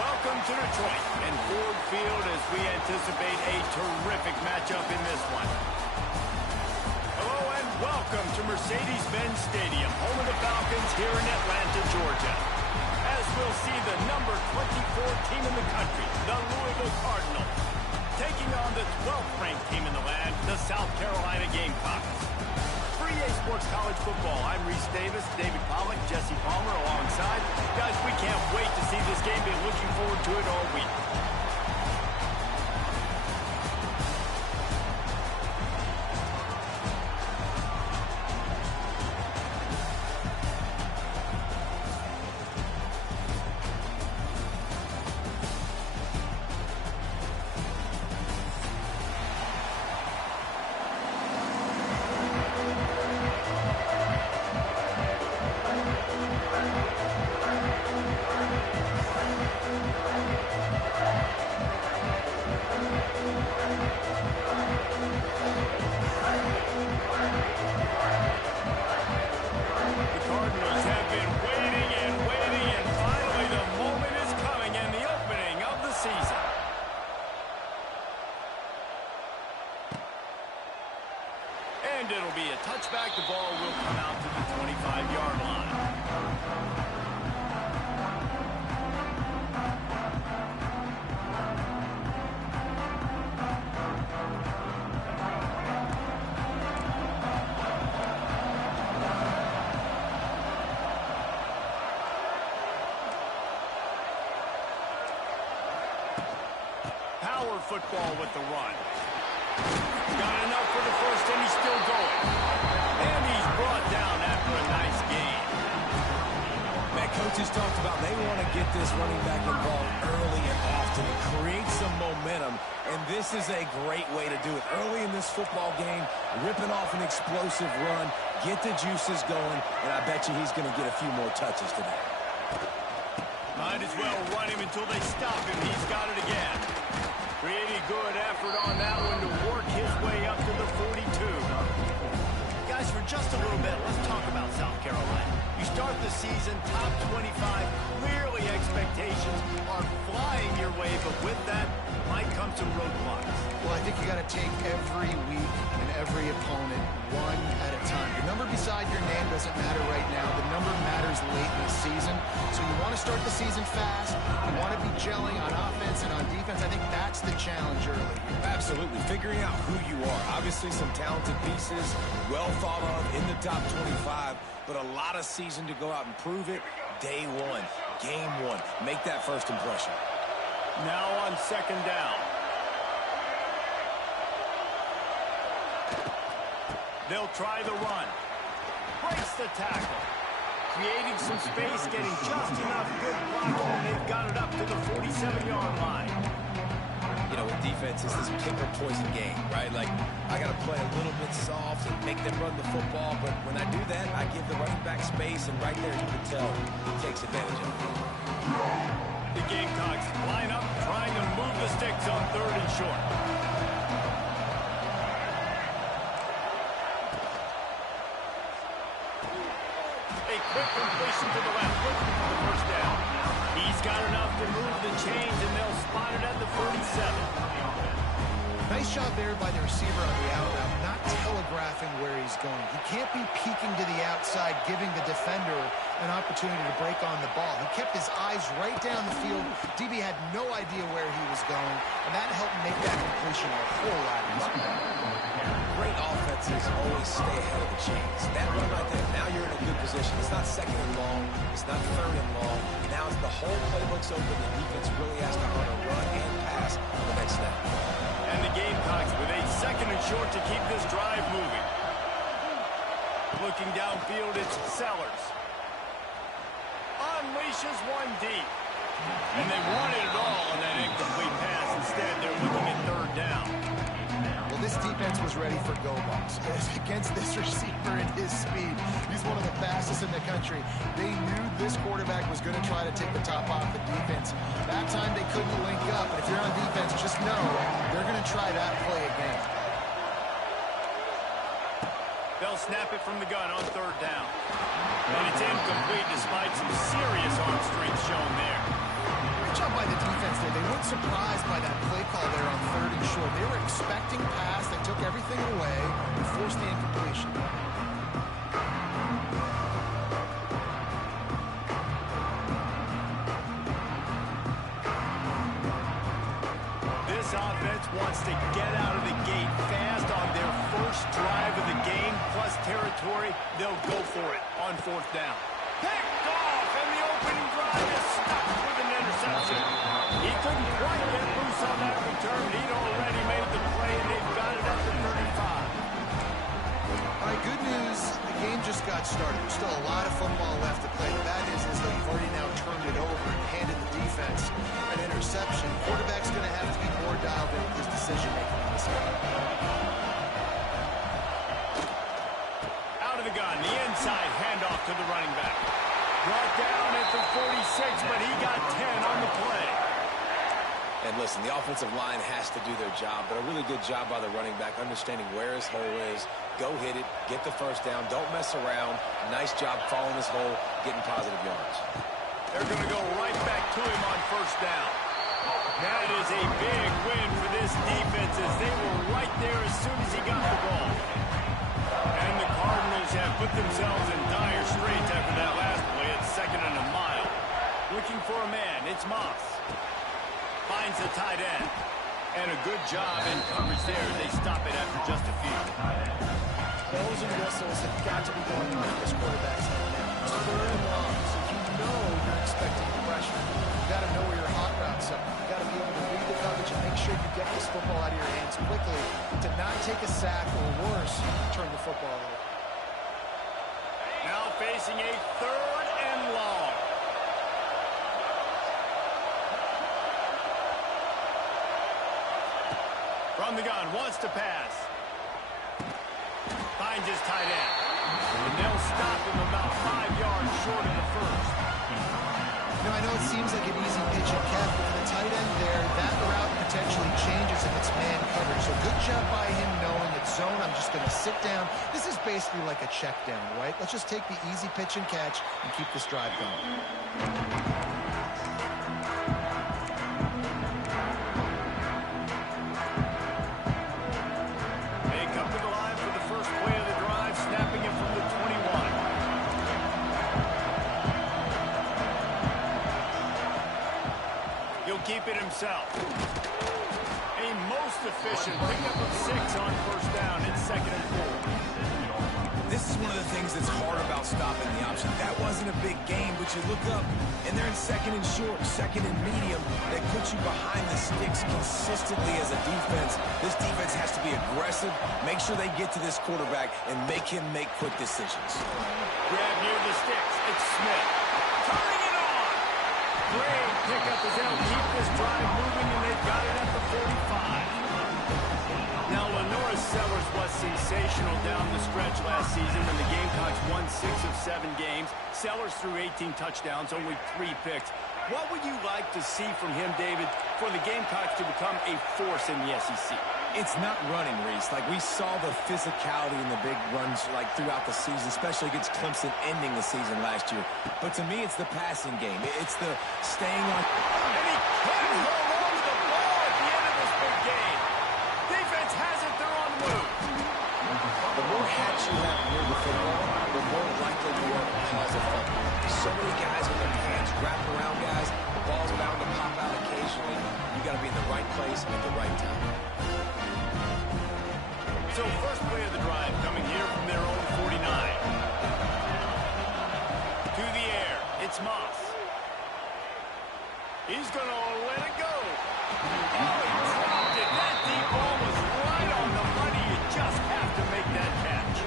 Welcome to Detroit and Ford Field as we anticipate a terrific matchup in this one. Hello and welcome to Mercedes-Benz Stadium, home of the Falcons here in Atlanta, Georgia. As we'll see the number 24 team in the country, the Louisville Cardinals, taking on the 12th ranked team in the land, the South Carolina Gamecocks. For EA Sports College Football, I'm Reese Davis, David Pollack, Jesse Palmer alongside. Guys, we can't wait to see this game. Been looking forward to it all week. And it'll be a touchback. The ball will come out to the 25-yard line. Power football with the run. Got enough for the first, and he's still going. And he's brought down after a nice game. Man, coaches talked about they want to get this running back involved early and often and create some momentum, and this is a great way to do it. Early in this football game, ripping off an explosive run, get the juices going, and I bet you he's going to get a few more touches today. Might as well run him until they stop him. He's got it again. Pretty good effort on that one to work his way up to the 42. Guys, for just a little bit, let's talk about South Carolina. You start the season top 25. Clearly expectations are flying your way, but with that might come some roadblocks. Well, I think you got to take every week and every opponent one at a time. Your number beside your name doesn't matter right now. The number matters late in the season. So you want to start the season fast. You want to be gelling on offense and on defense. I think that's the challenge early. Absolutely. Figuring out who you are. Obviously some talented pieces, well thought of in the top 25, but a lot of season to go out and prove it. Day one, game one. Make that first impression. Now on second down. They'll try the run. Breaks the tackle. Creating some space, getting just enough good blocking, and they've got it up to the 47-yard line. You know, with defense, it's this pick or poison game, right? Like, I got to play a little bit soft and make them run the football, but when I do that, I give the running back space, and right there you can tell he takes advantage of it. The Gamecocks line up, trying to move the sticks on third and short. A quick completion to the left, looking for the first down. He's got enough to move the chains, and they'll spot it at the 47. Nice job there by the receiver on the out route, not telegraphing where he's going. He can't be peeking to the outside, giving the defender an opportunity to break on the ball. He kept his eyes right down the field. DB had no idea where he was going, and that helped make that completion a whole lot easier. Great offenses always stay ahead of the chains. That run right there, now you're in a good position. It's not second and long. It's not third and long. Now it's the whole playbook's open. The defense really has to earn a run and pass on the next snap. And the Gamecocks with a second and short to keep this drive moving. Looking downfield, it's Sellers. Unleashes one deep. And they wanted it all on that incomplete pass. Instead, they're looking at third down. Well, this defense was ready for go balls. Against this receiver and his speed, he's one of the fastest in the country. They knew this quarterback was going to try to take the top off the defense. That time they couldn't link up. But if you're on defense, just know they're going to try that play again. They'll snap it from the gun on third down. And it's incomplete despite some serious arm strength shown there. Great job by the drifting pass. They took everything away and forced the incompletion. This offense wants to get out of the gate fast on their first drive of the game, plus territory. They'll go for it on fourth down. Picked off, and the opening drive is stopped with an interception. He couldn't quite get loose on that return. He'd already made the play, and they've got it up to 35. All right, good news. The game just got started. There's still a lot of football left to play. The bad news is that you've already now turned it over and handed the defense an interception. Quarterback's going to have to be more dialed in with his decision-making in this game. Out of the gun, the inside handoff to the running back. Brought down at the 46, but he got 10 on the play. And listen, the offensive line has to do their job, but a really good job by the running back, understanding where his hole is. Go hit it, get the first down, don't mess around. Nice job following his hole, getting positive yards. They're going to go right back to him on first down. That is a big win for this defense as they were right there as soon as he got the ball. And the Cardinals have put themselves in dire straits after that last play at 2nd and a mile. Looking for a man, it's Moss. Finds the tight end. And a good job in coverage there. They stop it after just a few. Bells and whistles have got to be going on this quarterback's head now. It's 3rd and long, so you know you're expecting pressure. You got to know where your hot routes are. You got to be able to read the coverage and make sure you get this football out of your hands quickly to not take a sack or worse, turn the football over. Now facing a 3rd and long. From the gun, wants to pass. Finds his tight end. And they'll stop him about 5 yards short of the first. Now, I know it seems like an easy pitch and catch, but for the tight end there, that route potentially changes if it's man coverage. So good job by him knowing it's zone. I'm just going to sit down. This is basically like a check down, right? Let's just take the easy pitch and catch and keep this drive going. Keep it himself. A most efficient pickup of 6 on first down. It's 2nd and 4. This is one of the things that's hard about stopping the option. That wasn't a big game, but you look up, and they're in 2nd and short, 2nd and medium. That puts you behind the sticks consistently as a defense. This defense has to be aggressive, make sure they get to this quarterback, and make him make quick decisions. Grab near the sticks. It's Smith. Turning it on. Great pickup as they'll keep this drive moving, and they've got it at the 45. Now, Lenora Sellers was sensational down the stretch last season when the Gamecocks won 6 of 7 games. Sellers threw 18 touchdowns, only 3 picks. What would you like to see from him, David, for the Gamecocks to become a force in the SEC? It's not running, Reese. Like, we saw the physicality in the big runs, like, throughout the season, especially against Clemson ending the season last year. But to me, it's the passing game. It's the staying on. And he can't hold on to the ball at the end of this big game. Defense has it. They're on the move. The more hats you have near the football, the more likely you are to cause a fumble. So many guys with their hands wrapped around guys. The ball's bound to pop out occasionally. You got to be in the right place at the right time. So first play of the drive coming here from their own 49. To the air, it's Moss. He's going to let it go. Oh, he dropped it. That deep ball was right on the money. You just have to make that catch.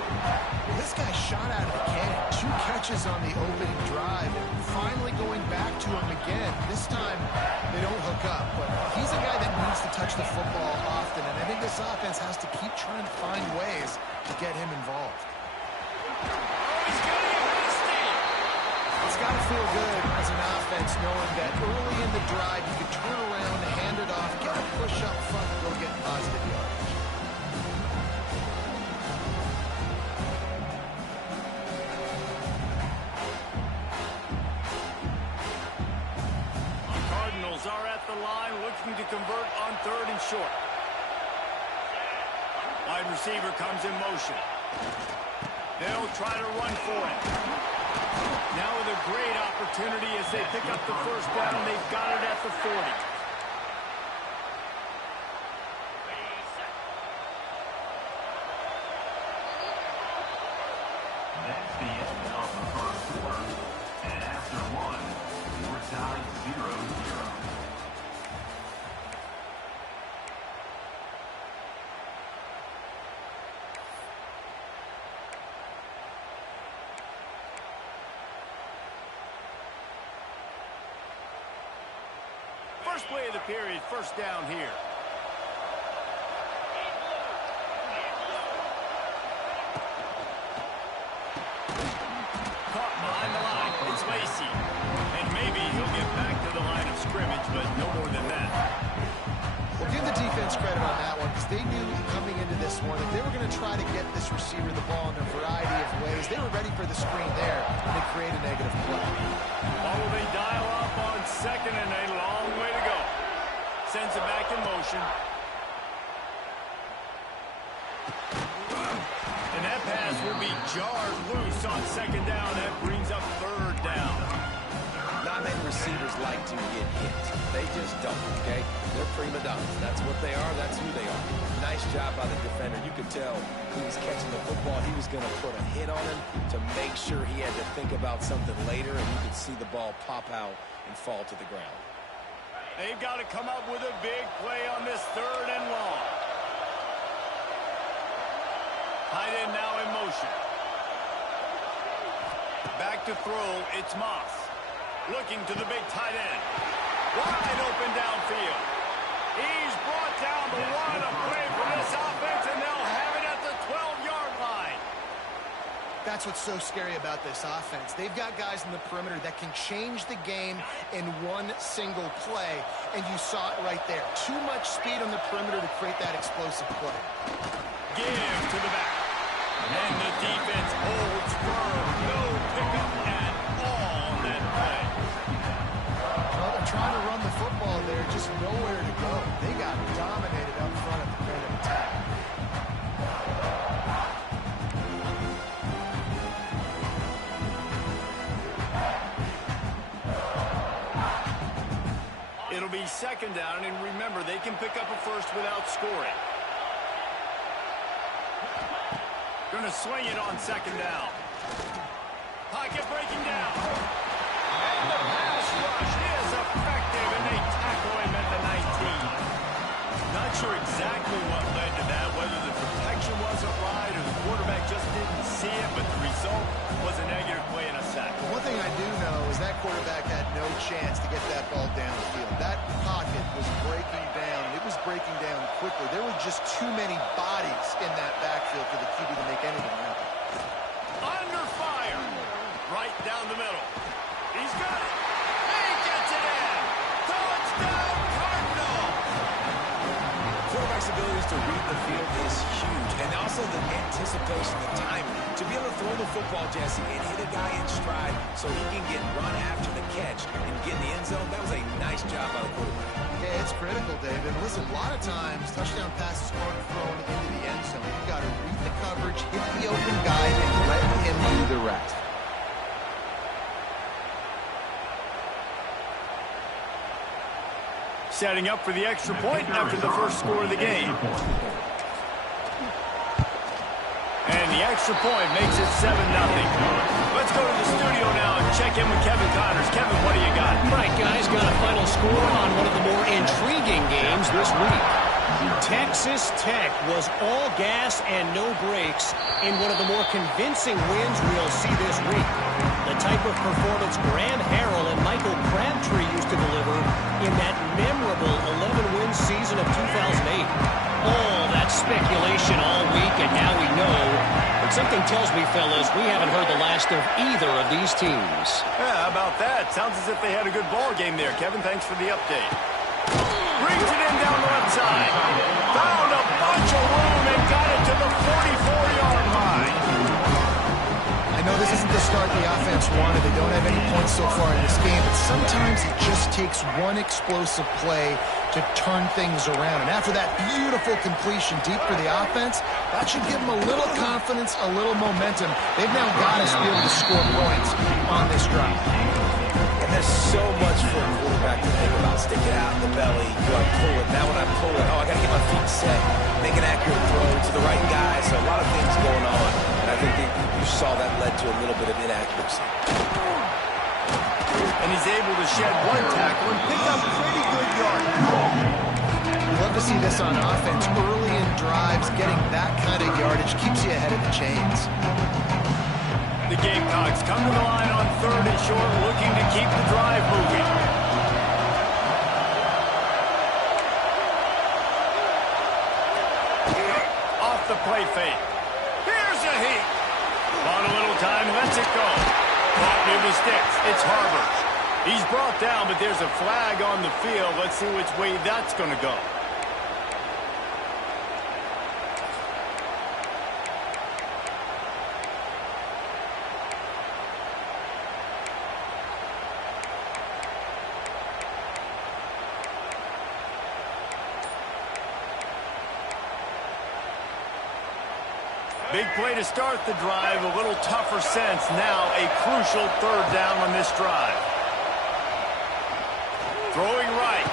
Well, this guy shot out of the cannon. 2 catches on the opening drive. Finally going back to him again. This time, they don't hook up. But he's a guy that needs to touch the football often. And I think this offense has to keep trying to find ways to get him involved. Oh, he's getting hasty. It's got to feel good as an offense knowing that early in the drive, you can turn around, hand it off, get a push up front, and go get positive yardage. Cardinals are at the line looking to convert on 3rd and short. Wide receiver comes in motion. They'll try to run for it. Now with a great opportunity as they pick up the first down. They've got it at the 40. That's the end of the first quarter. And after one, we're tied 0-0. First play of the period, first down here. Caught behind the line. It's Lacy. And maybe he'll get back to the line of scrimmage, but no more than that. Well, give the defense credit on that one because they knew coming into this one if they were going to try to get this receiver the ball in a variety of ways, they were ready for the screen there and they create a negative play. Ball will they dial up on second and a long way to go. Sends it back in motion. And that pass will be jarred loose on second down. That brings up third down. Not many receivers like to get hit. They just don't, okay? They're prima donnas. That's what they are. That's who they are. Nice job by the defender. You could tell he was catching the football. He was going to put a hit on him to make sure he had to think about something later, and you could see the ball pop out and fall to the ground. They've got to come up with a big play on this third and long. Tight end now in motion. Back to throw, it's Moss. Looking to the big tight end. Wide open downfield. He's brought down the one. A play for this offense, and they'll have it at the 12-yard line. That's what's so scary about this offense. They've got guys in the perimeter that can change the game in one single play, and you saw it right there. Too much speed on the perimeter to create that explosive play. Give to the back. And the defense holds firm. No pickup at all on that play. Well, they're trying to run the football there, just nowhere to go. They got dominated up front at the point of attack. It'll be second down, and remember, they can pick up a first without scoring. Going to swing it on second down. Pocket breaking down. And the pass rush is effective, and they tackle him at the 19. Not sure exactly what led to that, whether the protection wasn't right or the quarterback just didn't see it, but the result was a negative play and a sack. One thing I do know is that quarterback had no chance to get that ball downfield. That pocket was breaking down. It was breaking down quickly. There were just too many bodies in that backfield for the QB to make anything happen. Under fire. Right down the middle. He's got it. He gets it in. Touchdown, Cardinals. Quarterback's abilities to read the field is huge, and also the anticipation, the timing. To be able to throw the football, Jesse, and hit a guy in stride so he can get run after the catch and get in the end zone, that was a nice job by the quarterback. Yeah, it's critical, David. Listen, a lot of times, touchdown passes aren't thrown into the end zone. You've got to read the coverage, hit the open guy, and let him do the rest. Setting up for the extra point after the first score of the game. And the extra point makes it 7-0. Let's go to the studio now and check in with Kevin Connors. Kevin, what do you got? All right, guys, got a final score on one of the more intriguing games this week. Texas Tech was all gas and no brakes in one of the more convincing wins we'll see this week. The type of performance Graham Harrell and Michael Crabtree used to deliver in that memorable 11-win season of 2008. All that speculation all week, and now we know. But something tells me, fellas, we haven't heard the last of either of these teams. Yeah, how about that? Sounds as if they had a good ball game there. Kevin, thanks for the update. Brings it in down the left side. Found a bunch of room and got it to the 44-yard line. I know this isn't the start the offense wanted. They don't have any points so far in this game, but sometimes it just takes one explosive play to turn things around. And after that beautiful completion deep for the offense, that should give them a little confidence, a little momentum. They've now got us to be able to score points on this drive. And there's so much for a quarterback to think about. Stick it out in the belly. Do I pull it? Now when I pull it, I got to get my feet set. Make an accurate throw to the right guy. So a lot of things going on. And I think you saw that led to a little bit of inaccuracy. And he's able to shed one tackle and pick up pretty good yardage. You love to see this on offense. Early in drives, getting that kind of yardage keeps you ahead of the chains. The Gamecocks come to the line on 3rd and short, looking to keep the drive moving. Off the play fake. Here's a heat. On a little time, lets it go. Caught near the sticks. It's Harbers. He's brought down, but there's a flag on the field. Let's see which way that's going to go. Big play to start the drive, a little tougher sense. Now a crucial 3rd down on this drive. Throwing right.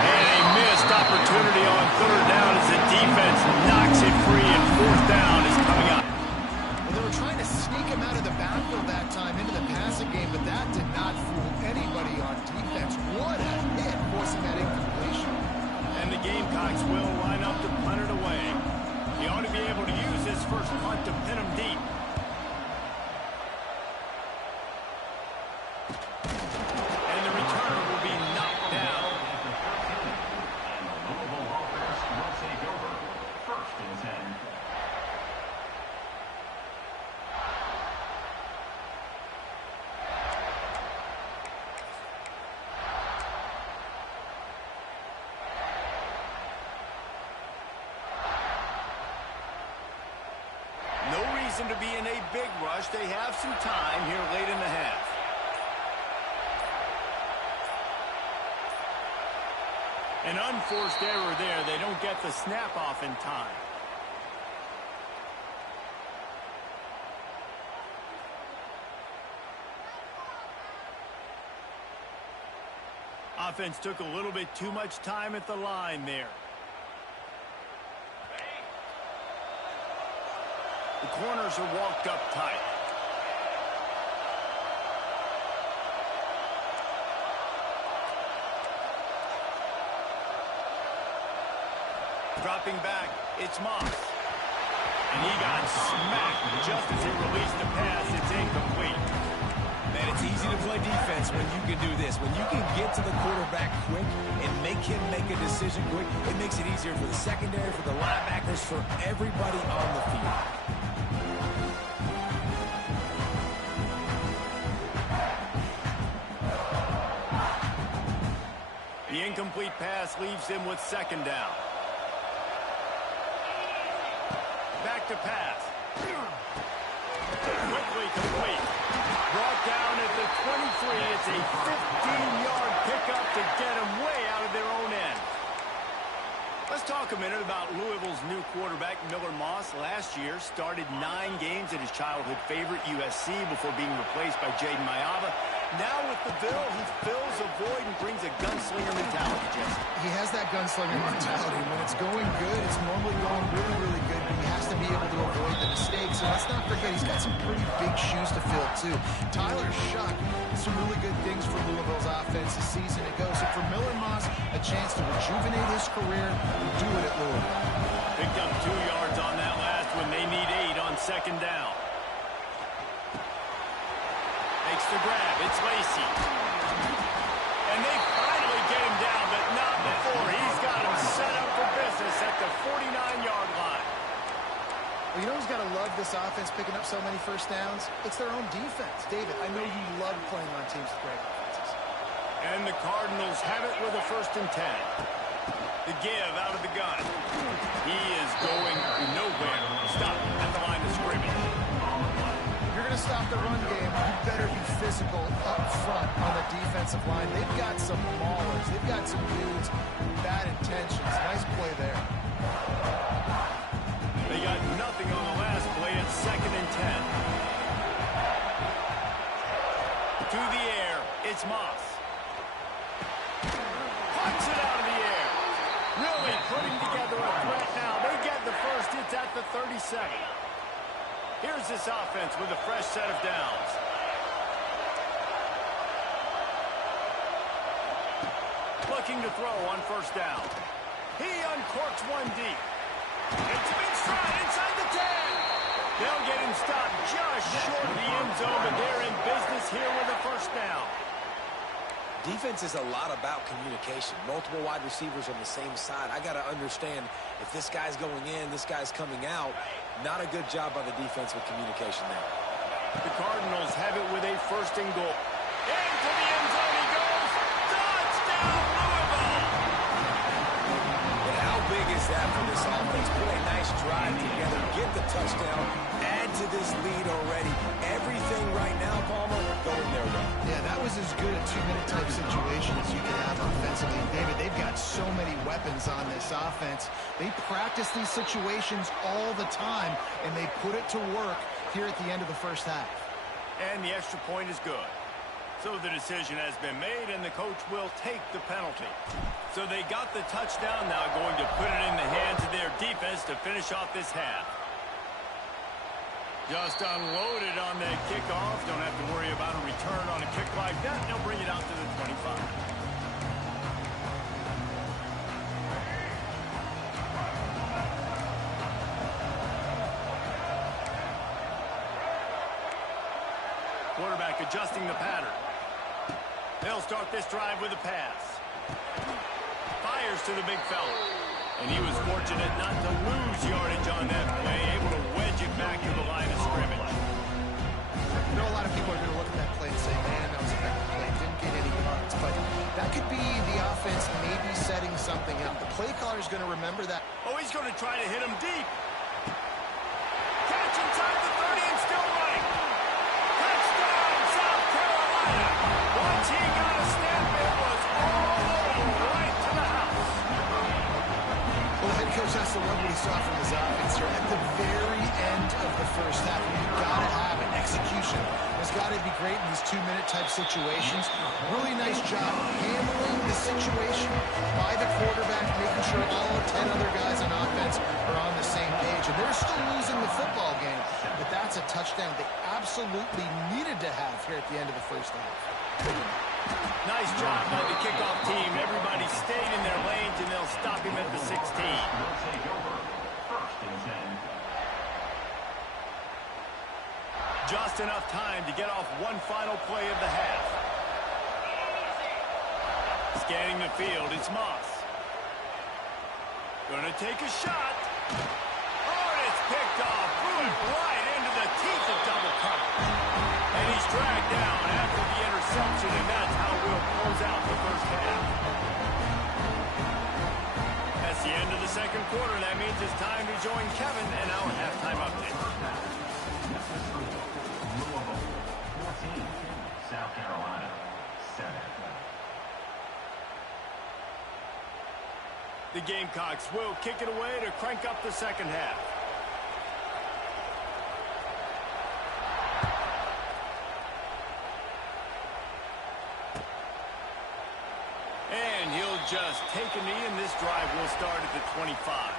And a missed opportunity on 3rd down as the defense knocks it free, and 4th down is coming up. Well, they were trying to sneak him out of the backfield that time into the passing game, but that did not fool anybody on defense. What a hit, forcing that incompletion. And the Gamecocks will line up to punt it away. He ought to be able to use his first punt to pin him deep. And the returner will be knocked down. And the Louisville offense will take over. 1st and 10. No reason to be in a big rush. They have some time here late in the half. An unforced error there. They don't get the snap off in time. Offense took a little bit too much time at the line there. The corners are walked up tight. Dropping back, it's Moss. And he got smacked just as he released the pass. It's incomplete. Man, it's easy to play defense when you can do this. When you can get to the quarterback quick and make him make a decision quick, it makes it easier for the secondary, for the linebackers, for everybody on the field. The incomplete pass leaves him with 2nd down. Back to pass. Quickly complete. Brought down at the 23. It's a 15-yard pickup to get him way out of their own end. Let's talk a minute about Louisville's new quarterback, Miller Moss. Last year, started 9 games at his childhood favorite, USC, before being replaced by Jaden Mayava. Now with the bill, he fills a void and brings a gunslinger mentality, Jesse. He has that gunslinger mentality. When it's going good, it's normally going really, really good, but he has to be able to avoid the mistakes. And let's not forget, he's got some pretty big shoes to fill, too. Tyler Shuck did some really good things for Louisville's offense this season ago. So for Miller Moss, a chance to rejuvenate his career and do it at Louisville. Picked up 2 yards on that last one. They need 8 on 2nd down. Makes the grab. It's Lacey. And they finally get him down, but not before. He's got him set up for business at the 49-yard line. Well, you know who's got to love this offense picking up so many 1st downs? It's their own defense. David, I know you love playing on teams with great offenses. And the Cardinals have it with a 1st and 10. The give out of the gun. He is going nowhere. Stop at the line of scrimmage. If you're going to stop the run game, you better be physical up front on the defense. defensive line. They've got some maulers. They've got some dudes with bad intentions. Nice play there. They got nothing on the last play. It's 2nd and 10. To the air, it's Moss. Punts it out of the air. Really putting together a threat now. They get the first. It's at the 37. Here's this offense with a fresh set of downs. Looking to throw on 1st down. He uncorks one deep. It's a big stride inside the 10. They'll get him stopped just short of the end zone, but they're in business here with a 1st down. Defense is a lot about communication. Multiple wide receivers on the same side. I got to understand if this guy's going in, this guy's coming out. Not a good job by the defense with communication there. The Cardinals have it with a 1st and goal. Into the end zone he goes. Touchdown, Louisville! And how big is that for this offense? Put a nice drive together, get the touchdown, add to this lead already. Everything right now, Palmer, going their way. Yeah, that was as good a 2-minute type situation as you can have offensively. David, they've got so many weapons on this offense. They practice these situations all the time, and they put it to work here at the end of the 1st half. And the extra point is good. So the decision has been made, and the coach will take the penalty. So they got the touchdown, now going to put it in the hands of their defense to finish off this half. Just unloaded on that kickoff. Don't have to worry about a return on a kick like that. They'll bring it out to the 25. Quarterback adjusting the pattern. They'll start this drive with a pass. Fires to the big fella. And he was fortunate not to lose yardage on that play, able to wedge it back to the line of scrimmage. You know, a lot of people are going to look at that play and say, man, that was a bad play. Didn't get any yards. But that could be the offense maybe setting something up. The play caller is going to remember that. Oh, he's going to try to hit him deep. Catch inside the 30 and still running. Touchdown, South Carolina. Once he got a snap, it was all over right to the house. Well, the head coach has to love what he saw from his offense here at the very end of the 1st half. You've got to have it. Execution has got to be great in these 2-minute type situations. Really nice job handling the situation by the quarterback, making sure all 10 other guys on offense are on the same page. And they're still losing the football game, but that's a touchdown they absolutely needed to have here at the end of the 1st half. Nice job by the kickoff team. Everybody stayed in their lanes, and they'll stop him at the 16. Will take over 1st and 10. Just enough time to get off one final play of the half. Scanning the field, it's Moss. Gonna take a shot. Oh, and it's picked off. Threw it right into the teeth of double coverage. And he's dragged down after the interception, and that's how we'll close out the 1st half. That's the end of the 2nd quarter. That means it's time to join Kevin and our halftime update. Louisville 14, South Carolina 7. The Gamecocks will kick it away to crank up the 2nd half. And he'll just take a knee, and this drive will start at the 25.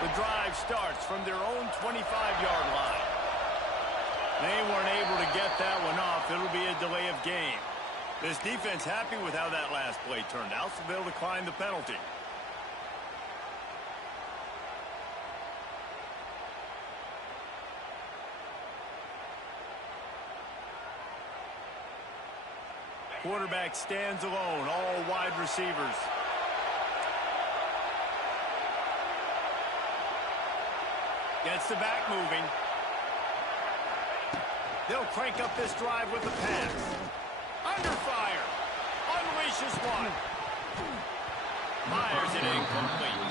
The drive starts from their own 25-yard line. They weren't able to get that one off. It'll be a delay of game. This defense happy with how that last play turned out, so they'll decline the penalty. Quarterback stands alone, all wide receivers. Gets the back moving. They'll crank up this drive with the pass. Under fire. Unleashes one. Fires it incomplete.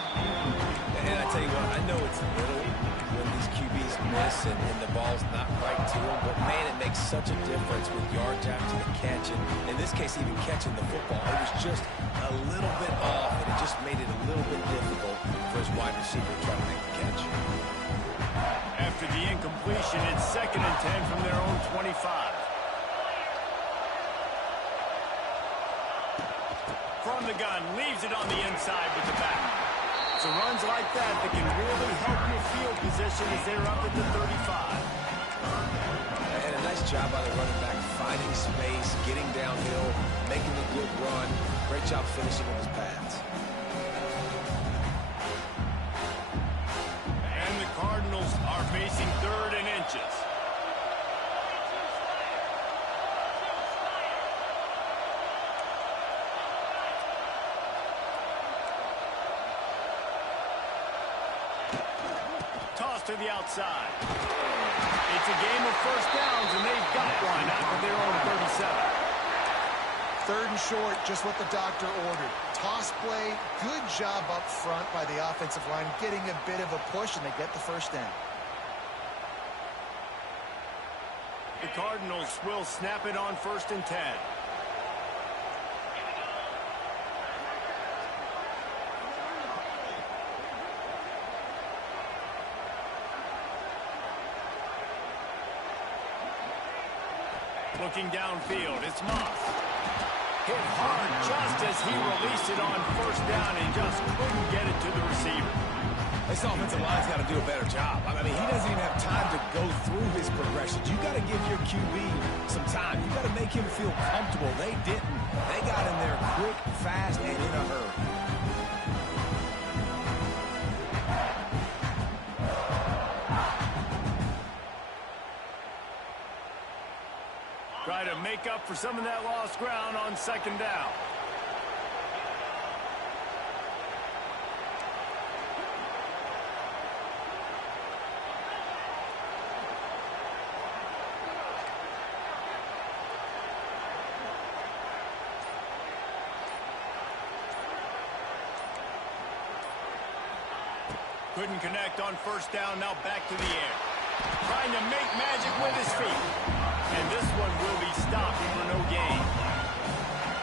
And I tell you what, I know it's little when these QBs miss and the ball's not right to them, but man, it makes such a difference with yards after the catch. And in this case, even catching the football, it was just a little bit off, and it just made it a little bit difficult for his wide receiver to try to make the catch. After the incompletion, it's 2nd and 10 from their own 25. From the gun, leaves it on the inside with the back. So runs like that can really help your field position as they're up at the 35. And a nice job by the running back, finding space, getting downhill, making a good run. Great job finishing with his pads. And the Cardinals are facing 3rd and inches. Toss to the outside. It's a game of first downs, and they've got one after their own 37. 3rd and short, just what the doctor ordered. Toss play, good job up front by the offensive line, getting a bit of a push, and they get the first down. The Cardinals will snap it on 1st and 10. Looking downfield, it's Moss. Hit hard just as he released it on 1st down and just couldn't get it to the receiver. This offensive line's got to do a better job. I mean, he doesn't even have time to go through his progressions. You got to give your QB some time. You got to make him feel comfortable. They didn't. They got in there quick, fast, and in a hurry. Try to make up for some of that lost ground on 2nd down. Couldn't connect on 1st down, now back to the air. Trying to make magic with his feet. And this one will be stopped for no gain.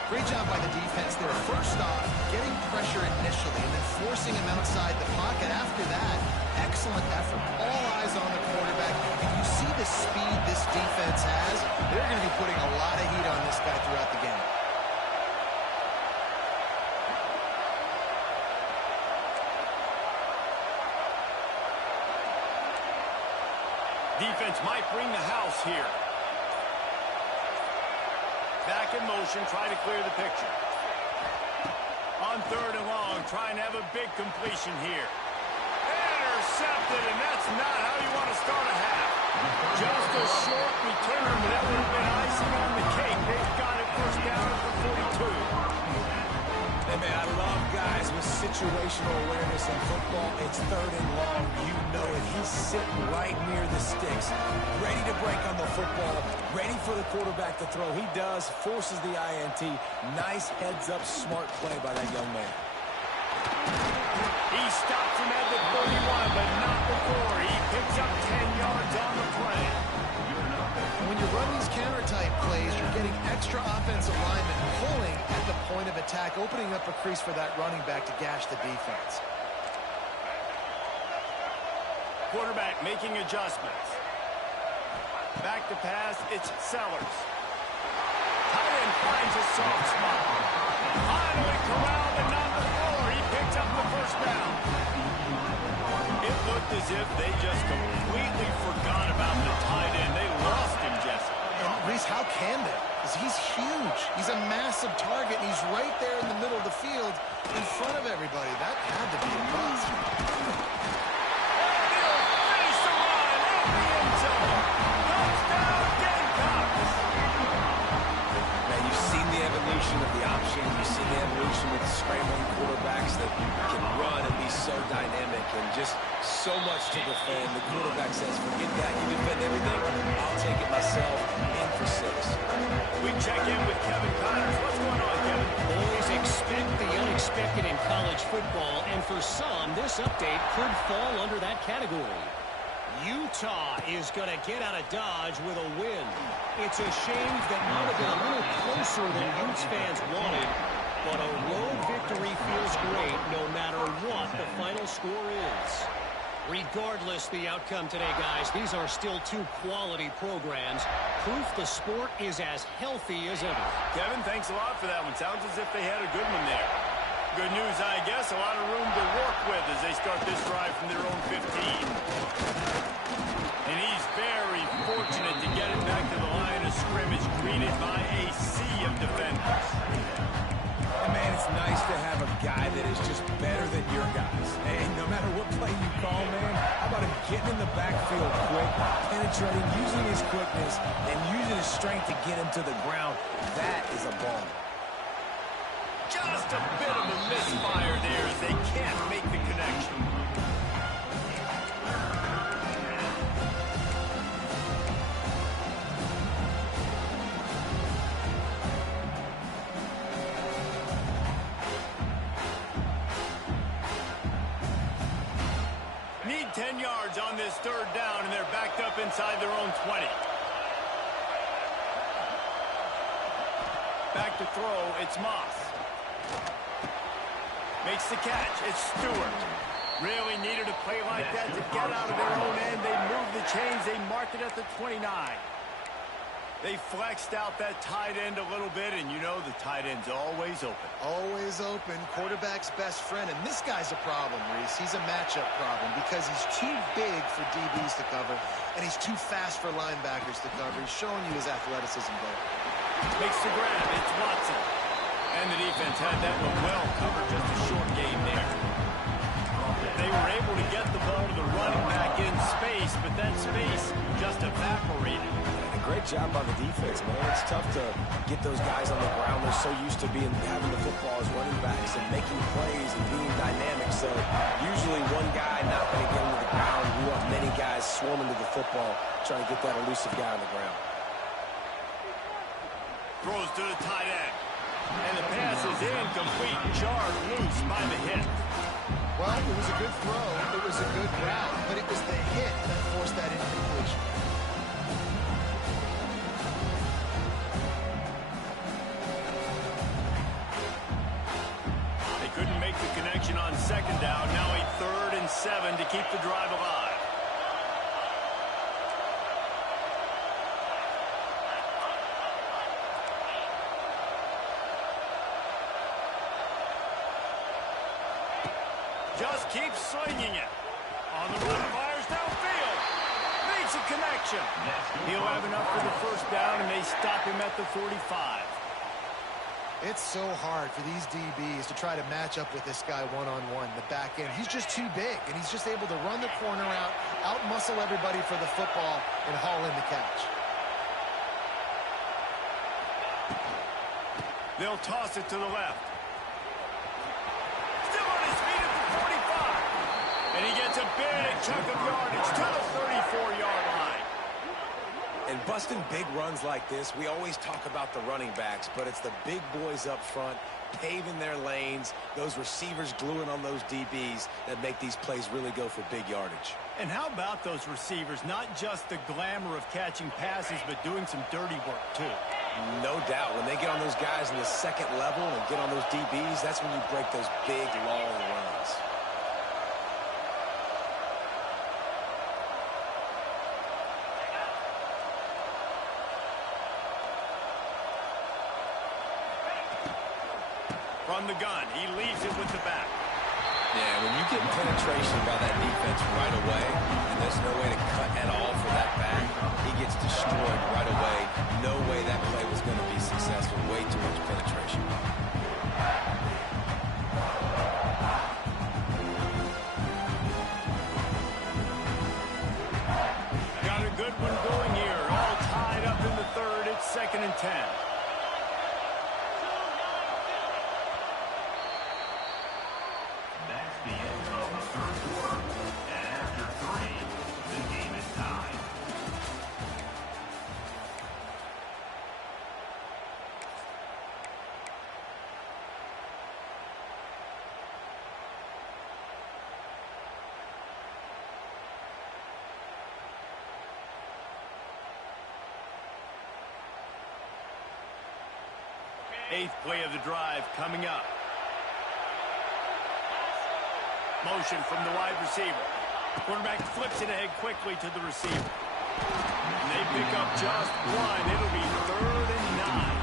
Great job by the defense there. First off, getting pressure initially and then forcing him outside the pocket. After that, excellent effort. All eyes on the quarterback. If you see the speed this defense has, they're going to be putting a lot of heat on this guy throughout the game. Defense might bring the house here. Back in motion, try to clear the picture. On 3rd and long, trying to have a big completion here. Intercepted, and that's not how you want to start a half. Just a short return, but that would have been icing on the cake. They've got it 1st down at the 42. Hey, man, I love guys with situational awareness in football. It's 3rd and long. You know it. He's sitting right near the sticks, ready to break on the football, ready for the quarterback to throw. He does, forces the INT. Nice heads-up, smart play by that young man. He stops him at the 31, but not before. He picks up 10 yards on the play. When you run these counter-type plays, you're getting extra offensive linemen pulling at the point of attack, opening up a crease for that running back to gash the defense. Quarterback making adjustments. Back to pass, it's Sellers. Tight end finds a soft spot. Finally corralled, but not before. He picks up the 1st down. It looked as if they just completely forgot about the tight end. They lost him, Jesse. And Reese, how can they? Because he's huge. He's a massive target, and he's right there in the middle of the field in front of everybody. That had to be a bust. Of the option, you see the evolution with the scrambling quarterbacks that can run and be so dynamic and just so much to defend. The quarterback says, forget that, you defend everything, I'll take it myself. this update could fall under that category. Utah is going to get out of Dodge with a win. It's a shame that might have been a little closer than Utes fans wanted, but a road victory feels great no matter what the final score is. Regardless the outcome today, guys, these are still two quality programs. Proof the sport is as healthy as ever. Kevin, thanks a lot for that one. Sounds as if they had a good one there. Good news, I guess. A lot of room to work with as they start this drive from their own 15. And he's very fortunate to get it back to the line of scrimmage, greeted by a sea of defenders. And man, it's nice to have a guy that is just better than your guys. And no matter what play you call, man, how about him getting in the backfield quick, penetrating, using his quickness, and using his strength to get him to the ground. That is a ball. Just a bit of a misfire there as they can't make the connection. Need 10 yards on this third down, and they're backed up inside their own 20. Back to throw, it's Moss. Makes the catch. It's Stewart. Really needed a play like that to get out of their own end. They moved the chains. They marked it at the 29. They flexed out that tight end a little bit, and you know the tight end's always open. Always open. Quarterback's best friend. And this guy's a problem, Reese. He's a matchup problem because he's too big for DBs to cover, and he's too fast for linebackers to cover. He's showing you his athleticism there. Makes the grab. It's Watson. And the defense had that one well covered. Just a short game there. They were able to get the ball to the running back in space, but that space just evaporated. And a great job by the defense, man. It's tough to get those guys on the ground. They're so used to having the football as running backs and making plays and being dynamic. So usually one guy not going to get into the ground. You want many guys swarming to the football, trying to get that elusive guy on the ground. Throws to the tight end. And the pass is incomplete, jarred loose by the hit. Well, it was a good throw. It was a good route, but it was the hit that forced that incompletion. They couldn't make the connection on second down. Now a 3rd and 7 to keep the drive alive. Just keeps slinging it. On the run, fires downfield. Makes a connection. He'll have enough for the first down, and they stop him at the 45. It's so hard for these DBs to try to match up with this guy one-on-one, the back end. He's just too big, and he's just able to run the corner out-muscle everybody for the football, and haul in the catch. They'll toss it to the left. Still on his feet at the 45. And he gets a big chunk of yardage to the 34-yard line. And busting big runs like this, we always talk about the running backs, but it's the big boys up front, paving their lanes, those receivers gluing on those DBs that make these plays really go for big yardage. And how about those receivers? Not just the glamour of catching passes, but doing some dirty work, too. No doubt. When they get on those guys in the second level and get on those DBs, that's when you break those big, long runs. From the gun, he leaves it with the back. Yeah, when you get penetration by that defense right away, and there's no way to cut at all for that back, he gets destroyed right away. No way that play was going to be successful. Way too much penetration. Got a good one going here. All tied up in the 3rd. It's 2nd and 10. That's the end of the 3rd quarter. And after 3, the game is tied. Eighth play of the drive coming up. Motion from the wide receiver. Quarterback flips it ahead quickly to the receiver. And they pick up just one. It'll be 3rd and 9.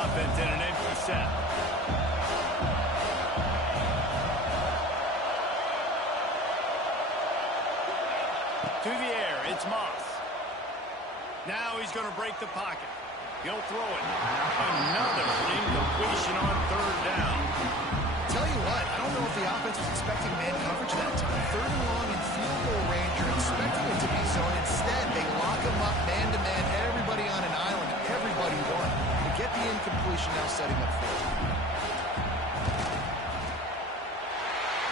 Offense in an empty set. To the air, it's Moss. Now he's going to break the pocket. He'll throw it. Another incompletion on 3rd down. Tell you what, I don't know if the offense was expecting man coverage that time. 3rd and long in field goal range. You're expecting it to be zone. Instead, they lock him up man-to-man. Everybody on an island. Everybody won. To get the incompletion, now setting up for it.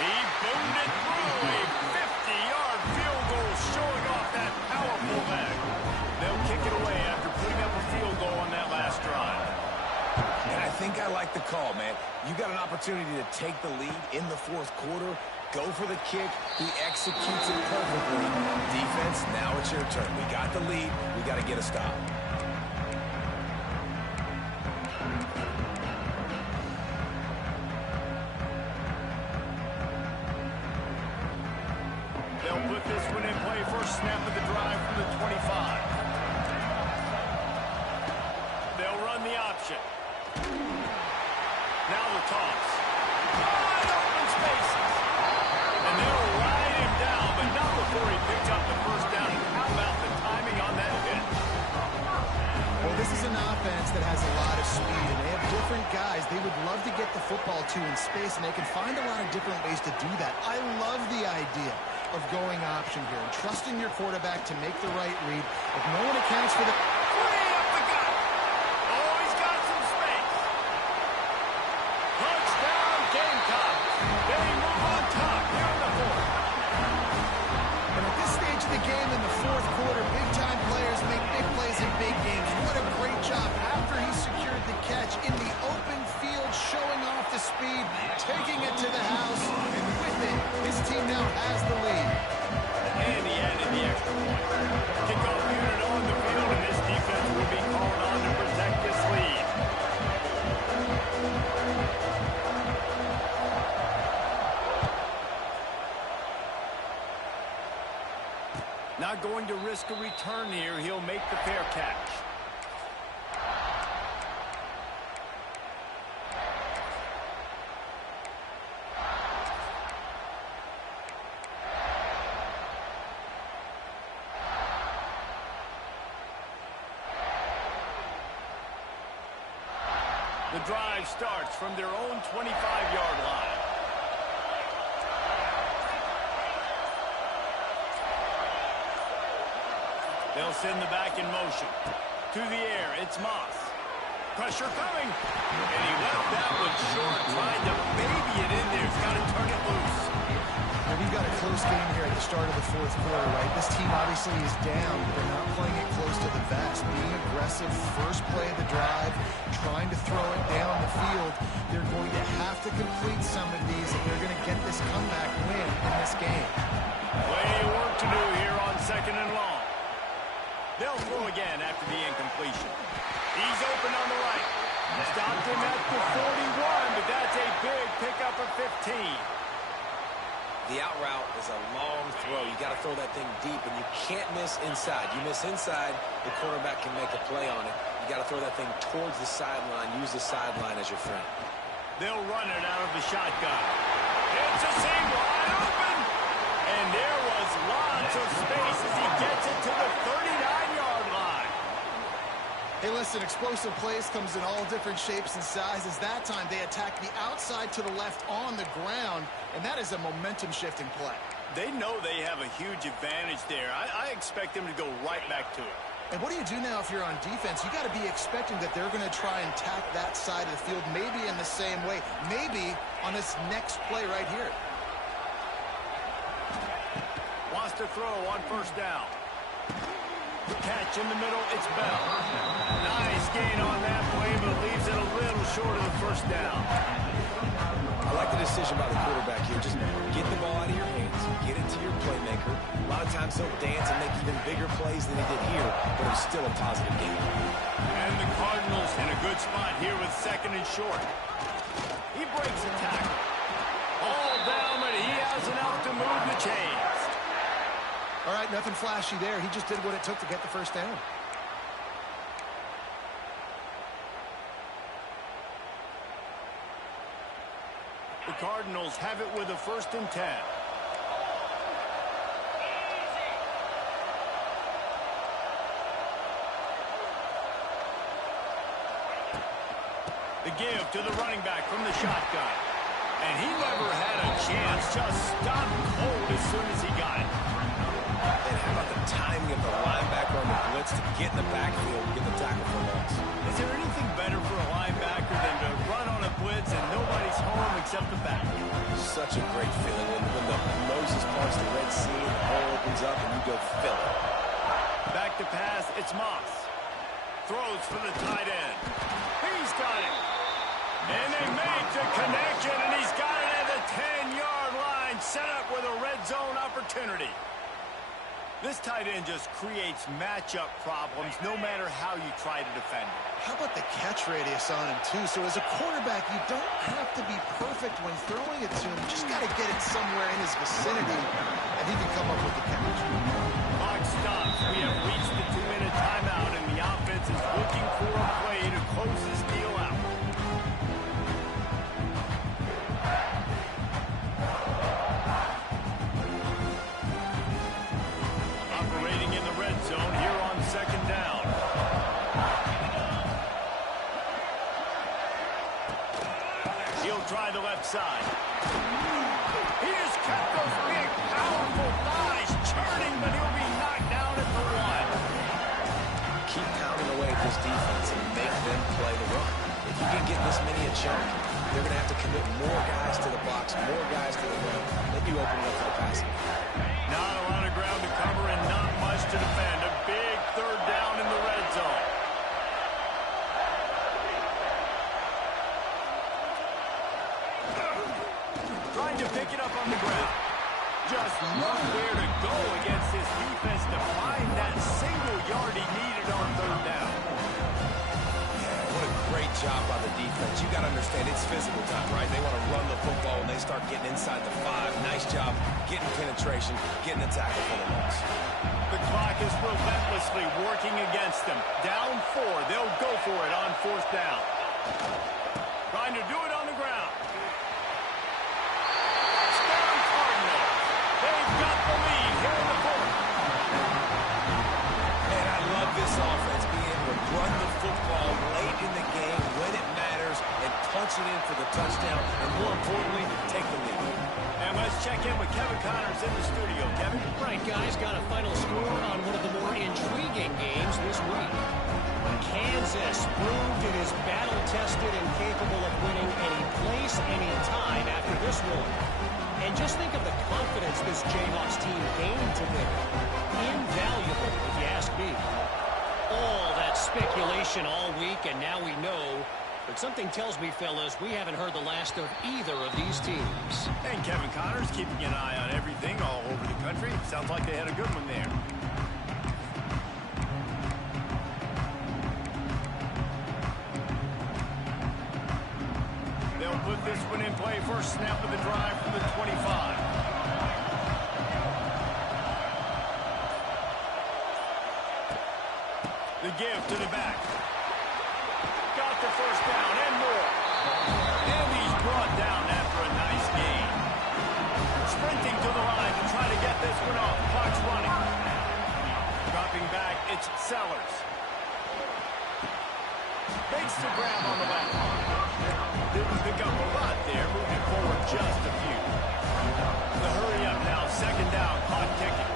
He boomed it through. A 50-yard field goal showing off that powerful leg. They'll kick it away after putting up a field goal on that last drive. And I think I like the call, man. You got an opportunity to take the lead in the 4th quarter. Go for the kick. He executes it perfectly. Defense, now it's your turn. We got the lead. We got to get a stop. They'll put this one in play. First snap of the drive from the 25. They'll run the option. Now the toss. Wide open spaces. And they'll ride him down, but not before he picks up the first down. And how about the timing on that hit? Well, this is an offense that has a lot of speed, and they have different guys they would love to get the football to in space, and they can find a lot of different ways to do that. I love the idea of going option here and trusting your quarterback to make the right read. If no one accounts for the... Way up the gut. Oh, he's got some space. Touchdown, Gamecocks. They move on top here in the 4th. And at this stage of the game in the 4th quarter, big-time players make big plays in big games. What a great job after he secured the catch in the open field, showing off the speed, taking it to the house, and with it, his team now has the lead. And he added the extra point. Kickoff unit on the field, and this defense will be called on to protect this lead. Not going to risk a return here. He'll make the fair catch. The drive starts from their own 25-yard line. They'll send the back in motion. To the air, it's Moss. Pressure coming. And he left that one short, trying to baby it in there. He's got to turn it loose. And we've got a close game here at the start of the 4th quarter, right? This team obviously is down, but they're not playing it close to the vest. Being aggressive, first play of the drive, trying to throw it down the field. They're going to have to complete some of these if they're going to get this comeback win in this game. Plenty of work to do here on 2nd and long. They'll throw again after the incompletion. He's open on the right. Stopped him at the 41, but that's a big pickup of 15. The out route is a long throw. You got to throw that thing deep, and you can't miss inside. You miss inside, the quarterback can make a play on it. You got to throw that thing towards the sideline. Use the sideline as your friend. They'll run it out of the shotgun. It's a seam wide open. And there was lots of space as he gets it to the 39-yard line. Hey, listen, explosive plays comes in all different shapes and sizes. That time, they attack the outside to the left on the ground, and that is a momentum-shifting play. They know they have a huge advantage there. I expect them to go right back to it. And what do you do now if you're on defense? You got to be expecting that they're going to try and tack that side of the field, maybe in the same way, maybe on this next play right here. Wants to throw on first down. Catch in the middle, it's Bell. Nice gain on that play, but leaves it a little short of the first down. I like the decision by the quarterback here. Just get the ball out of your hands, get it to your playmaker. A lot of times he'll dance and make even bigger plays than he did here, but it was still a positive game. And the Cardinals in a good spot here with 2nd and short. He breaks a tackle. All down, but he has enough to move the chains. All right, nothing flashy there. He just did what it took to get the first down. The Cardinals have it with a 1st and 10. The give to the running back from the shotgun. And he never had a chance. Just stopped cold as soon as he got it. And how about the timing of the linebacker on the blitz to get in the backfield and get the tackle for loss? Is there anything better for a linebacker than to run on a blitz and nobody's home except the back? Such a great feeling when the Moses parts the Red Sea and the hole opens up and you go fill it. Back to pass, it's Moss. Throws for the tight end. He's got it. And they make the connection, and he's got it at the 10-yard line, set up with a red zone opportunity. This tight end just creates matchup problems no matter how you try to defend him. How about the catch radius on him, too? So as a quarterback, you don't have to be perfect when throwing it to him. You just got to get it somewhere in his vicinity, and he can come up with the catch. Clock stops. We have reached the 2-minute timeout, and the offense is looking for a play to close this deal out. Operating in the red zone here on 2nd down. He'll try the left side. He just kept those big, powerful thighs churning, but he'll be knocked down at the 1. Keep pounding away at this defense and make them play the run. If you can get this many a chunk, they're going to have to commit more guys to the box, more guys to the run. Then you open it up for the passing. Not a lot of ground to cover and not much to defend. A big 3rd down in the red zone. Trying to pick it up on the ground. Just nowhere to go against this defense to find that single yard he needed on 3rd down. Yeah, what a great job by the defense. You got to understand, it's physical time, right? They want to run the football when they start getting inside the 5. Nice job getting penetration, getting the tackle for the loss. The clock is relentlessly working against them. Down 4. They'll go for it on 4th down. Trying to do it on the ground. Touchdown Cardinals. They've got the lead here in the 4th. And I love this offense being able to run the football late in the game when it matters and punch it in for the touchdown, and more importantly, take the lead. And let's check in with Kevin Connors in the studio. Kevin? Right, guys, got a final score on one of the more intriguing games this week. Kansas proved it is battle-tested and capable of winning any place, any time after this one. And just think of the confidence this Jayhawks team gained today. Invaluable, if you ask me. All that speculation all week, and now we know. But something tells me, fellas, we haven't heard the last of either of these teams. And Kevin Connors keeping an eye on everything all over the country. Sounds like they had a good one there. They'll put this one in play. First snap of the drive from the 25. The give to the back. Got the first down and more. And he's brought down after a nice gain. Sprinting to the line to try to get this one off. Clock's running. Dropping back, it's Sellers. Makes the grab on the left. Didn't pick up a lot there, moving forward just a few. The hurry up now, 2nd down, clock ticking.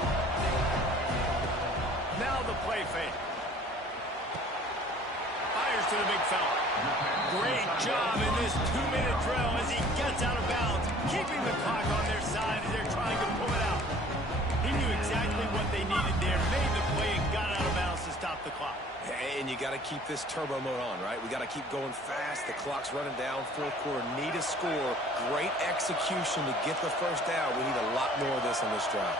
Now the play fake. Fires to the big fella. Great job in this 2-minute drill as he gets out of bounds, keeping the clock on their side as they're trying to pull it out. He knew exactly what they needed there, made the play, and got out of bounds to stop the clock. And you got to keep this turbo mode on, right? We got to keep going fast. The clock's running down. Fourth quarter, need a score. Great execution to get the first down. We need a lot more of this on this drive.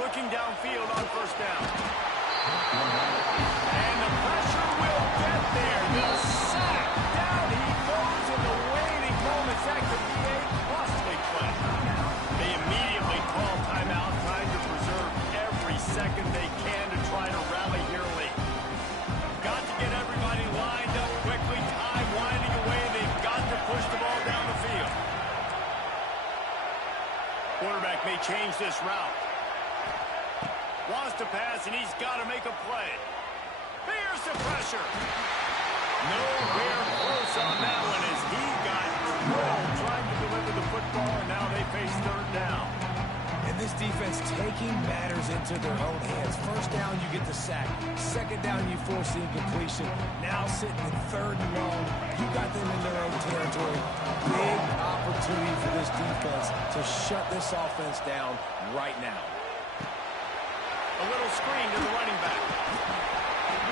Looking downfield on first down. And the pressure will get there. The sack. Down he goes in the waning moments. That could be a costly play. They immediately call timeout, trying to preserve every second they can to try to rally here late. Got to get everybody lined up quickly. Time winding away, and they've got to push the ball down the field. Quarterback may change this route. Wants to pass, and he's got to make a play. Here's the pressure. Nowhere close on that one as he got rolled trying to deliver the football, and now they face third down. And this defense taking matters into their own hands. First down, you get the sack. Second down, you force the incompletion. Now sitting in third and long, you got them in their own territory. Big opportunity for this defense to shut this offense down right now. A little screen to the running back.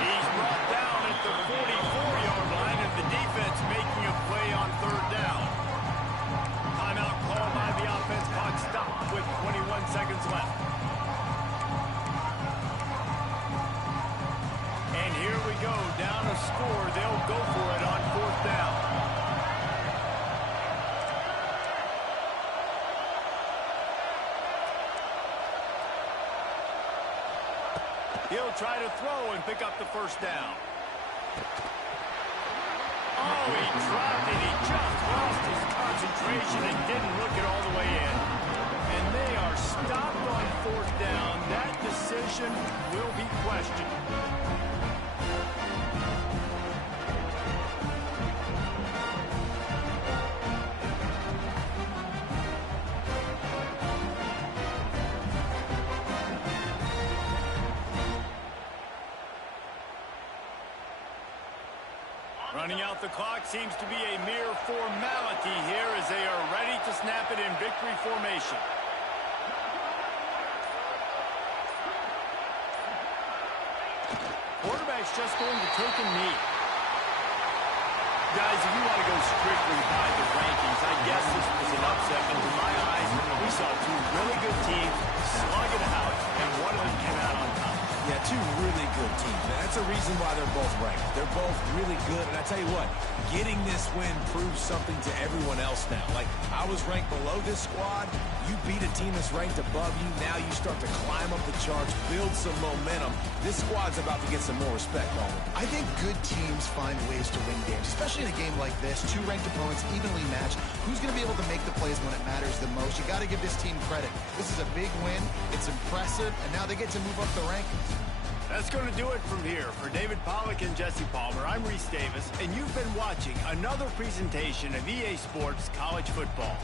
He's brought down at the 44-yard line, and the defense making a play on third down. Timeout called by the offense. Clock stopped with 21 seconds left. And here we go, down a score. They'll go for it on fourth down. He'll try to throw and pick up the first down. Oh, he dropped it. He just lost his concentration and didn't look it all the way in. And they are stopped on fourth down. That decision will be questioned. Running out the clock seems to be a mere formality here as they are ready to snap it in victory formation. Quarterback's just going to take a knee. Guys, if you want to go strictly by the rankings, I guess this was an upset, but in my eyes, we saw two really good teams slug it out, and one of them came out on top. Yeah, two really good teams. That's a reason why they're both ranked. They're both really good, and I tell you what, getting this win proves something to everyone else now. Like, I was ranked below this squad. You beat a team that's ranked above you. Now you start to climb up the charts, build some momentum. This squad's about to get some more respect, Baldwin. I think good teams find ways to win games, especially in a game like this. Two ranked opponents evenly matched. Who's going to be able to make the plays when it matters the most? You got to give this team credit. This is a big win. It's impressive, and now they get to move up the rankings. That's going to do it from here. For David Pollack and Jesse Palmer, I'm Reese Davis, and you've been watching another presentation of EA Sports College Football.